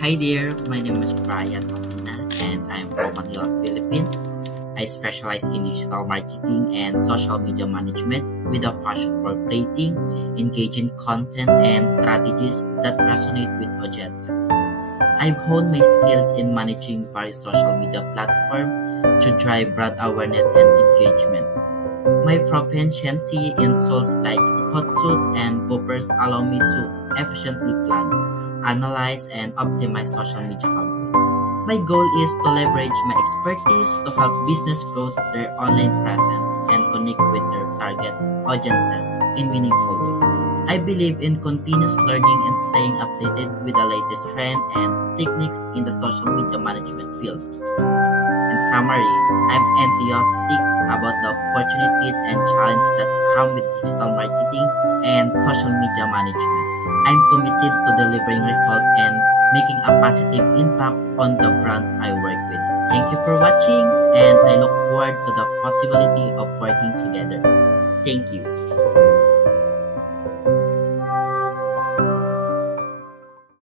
Hi there, my name is Brian Mapina and I'm from Manila, Philippines. I specialize in digital marketing and social media management with a passion for creating engaging content and strategies that resonate with audiences. I've honed my skills in managing various social media platforms to drive brand awareness and engagement. My proficiency in tools like Hotsuite and Boopers allow me to efficiently plan, analyze, and optimize social media campaigns. My goal is to leverage my expertise to help business grow their online presence and connect with their target audiences in meaningful ways. I believe in continuous learning and staying updated with the latest trend and techniques in the social media management field. In summary, I'm enthusiastic about the opportunities and challenges that come with digital marketing and social media management. I'm committed to delivering results and making a positive impact on the brand I work with. Thank you for watching, and I look forward to the possibility of working together. Thank you.